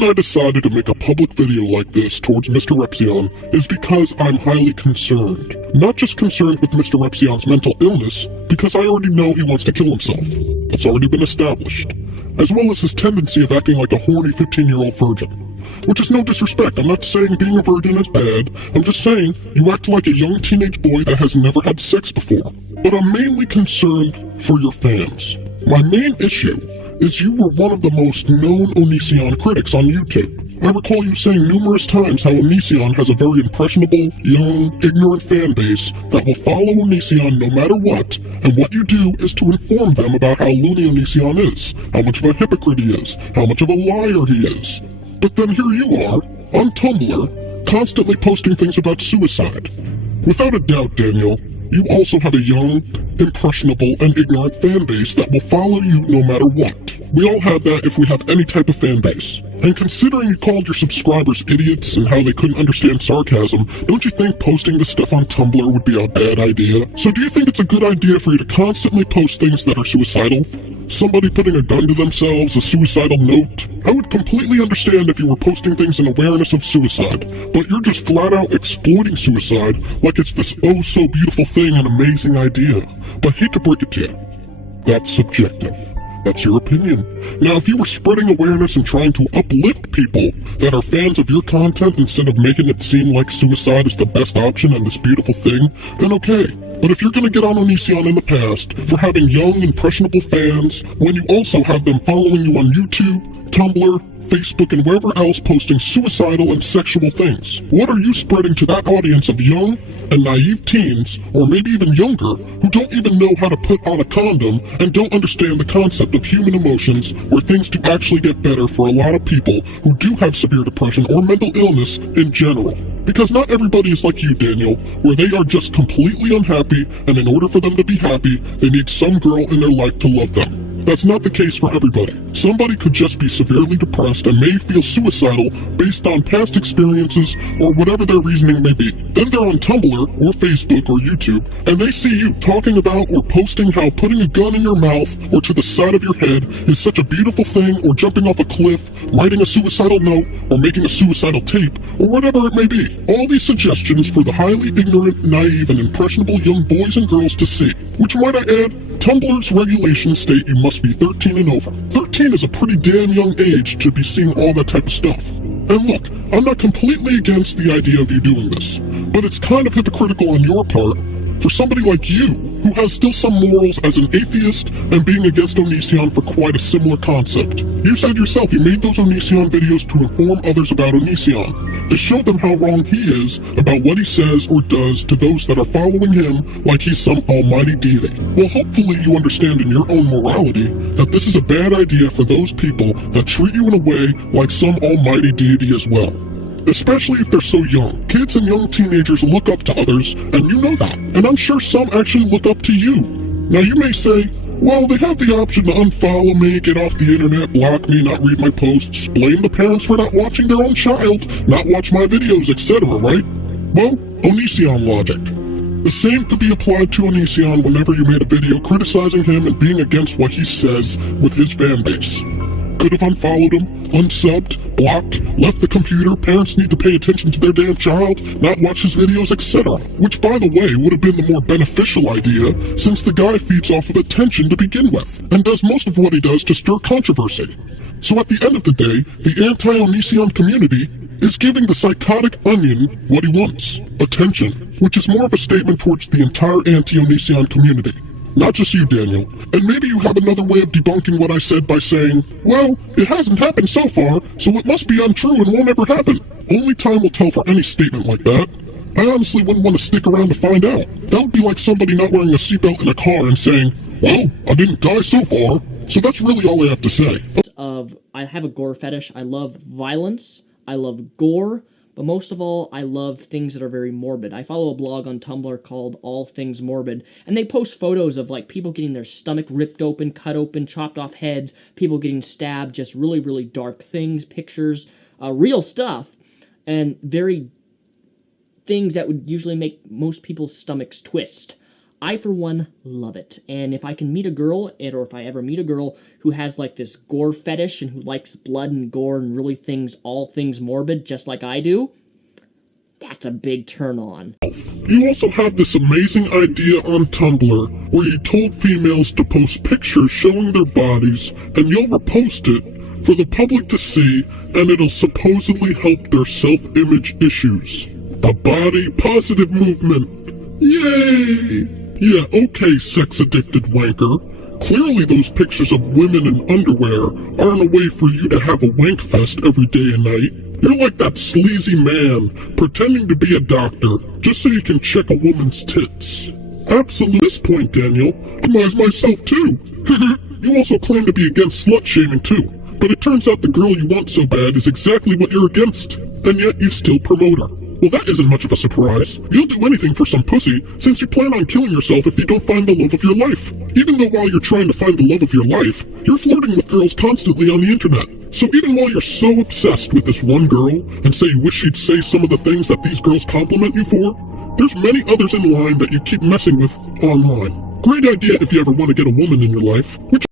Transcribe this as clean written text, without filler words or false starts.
reason I decided to make a public video like this towards Mr. Repzion is because I'm highly concerned. Not just concerned with Mr. Repzion's mental illness, because I already know he wants to kill himself. That's already been established. As well as his tendency of acting like a horny 15-year-old virgin. Which is no disrespect. I'm not saying being a virgin is bad. I'm just saying you act like a young teenage boy that has never had sex before. But I'm mainly concerned for your fans. My main issue is you were one of the most known Onision critics on YouTube. I recall you saying numerous times how Onision has a very impressionable, young, ignorant fan base that will follow Onision no matter what, and what you do is to inform them about how loony Onision is, how much of a hypocrite he is, how much of a liar he is. But then here you are, on Tumblr, constantly posting things about suicide. Without a doubt, Daniel, you also have a young, impressionable, and ignorant fan base that will follow you no matter what. We all have that if we have any type of fan base. And considering you called your subscribers idiots and how they couldn't understand sarcasm, don't you think posting this stuff on Tumblr would be a bad idea? So do you think it's a good idea for you to constantly post things that are suicidal? Somebody putting a gun to themselves, a suicidal note? I would completely understand if you were posting things in awareness of suicide, but you're just flat out exploiting suicide like it's this oh so beautiful thing and amazing idea. But hate to break it to you, that's subjective. That's your opinion. Now, if you were spreading awareness and trying to uplift people that are fans of your content instead of making it seem like suicide is the best option and this beautiful thing, then okay. But if you're gonna get on Onision in the past for having young, impressionable fans, when you also have them following you on YouTube, Tumblr, Facebook, and wherever else posting suicidal and sexual things, what are you spreading to that audience of young and naive teens, or maybe even younger, who don't even know how to put on a condom and don't understand the concept of human emotions where things do actually get better for a lot of people who do have severe depression or mental illness in general? Because not everybody is like you, Daniel, where they are just completely unhappy, and in order for them to be happy, they need some girl in their life to love them. That's not the case for everybody. Somebody could just be severely depressed and may feel suicidal based on past experiences or whatever their reasoning may be. Then they're on Tumblr or Facebook or YouTube, and they see you talking about or posting how putting a gun in your mouth or to the side of your head is such a beautiful thing, or jumping off a cliff, writing a suicidal note, or making a suicidal tape, or whatever it may be. All these suggestions for the highly ignorant, naive, and impressionable young boys and girls to see. Which, might I add, Tumblr's regulations state you must be 13 and over. 13 is a pretty damn young age to be seeing all that type of stuff. And look, I'm not completely against the idea of you doing this, but it's kind of hypocritical on your part for somebody like you, who has still some morals as an atheist and being against Onision for quite a similar concept. You said yourself you made those Onision videos to inform others about Onision, to show them how wrong he is about what he says or does to those that are following him like he's some almighty deity. Well, hopefully you understand in your own morality that this is a bad idea for those people that treat you in a way like some almighty deity as well. Especially if they're so young. Kids and young teenagers look up to others, and you know that. And I'm sure some actually look up to you. Now you may say, well, they have the option to unfollow me, get off the internet, block me, not read my posts, blame the parents for not watching their own child, not watch my videos, etc., right? Well, Onision logic. The same could be applied to Onision whenever you made a video criticizing him and being against what he says with his fan base. Could have unfollowed him, unsubbed, blocked, left the computer, parents need to pay attention to their damn child, not watch his videos, etc. Which, by the way, would have been the more beneficial idea, since the guy feeds off of attention to begin with, and does most of what he does to stir controversy. So at the end of the day, the anti-Onision community is giving the psychotic onion what he wants, attention, which is more of a statement towards the entire anti-Onision community. Not just you, Daniel. And maybe you have another way of debunking what I said by saying, well, it hasn't happened so far, so it must be untrue and won't ever happen. Only time will tell for any statement like that. I honestly wouldn't want to stick around to find out. That would be like somebody not wearing a seatbelt in a car and saying, well, I didn't die so far. So that's really all I have to say. I have a gore fetish. I love violence. I love gore. But most of all, I love things that are very morbid. I follow a blog on Tumblr called All Things Morbid, and they post photos of, like, people getting their stomach ripped open, cut open, chopped off heads, people getting stabbed, just really, really dark things, pictures, real stuff, and very things that would usually make most people's stomachs twist. I, for one, love it. And if I can meet a girl, or if I ever meet a girl who has, like, this gore fetish and who likes blood and gore and really all things morbid, just like I do, that's a big turn on. You also have this amazing idea on Tumblr where you told females to post pictures showing their bodies, and you'll repost it for the public to see, and it'll supposedly help their self-image issues. The body positive movement. Yay! Yeah, okay, sex-addicted wanker. Clearly those pictures of women in underwear aren't a way for you to have a wank fest every day and night. You're like that sleazy man pretending to be a doctor just so you can check a woman's tits. Absolutely. At this point, Daniel, I'm myself too. You also claim to be against slut-shaming too, but it turns out the girl you want so bad is exactly what you're against, and yet you still promote her. Well, that isn't much of a surprise. You'll do anything for some pussy, since you plan on killing yourself if you don't find the love of your life. Even though while you're trying to find the love of your life, you're flirting with girls constantly on the internet. So even while you're so obsessed with this one girl, and say you wish she'd say some of the things that these girls compliment you for, there's many others in line that you keep messing with online. Great idea if you ever want to get a woman in your life, which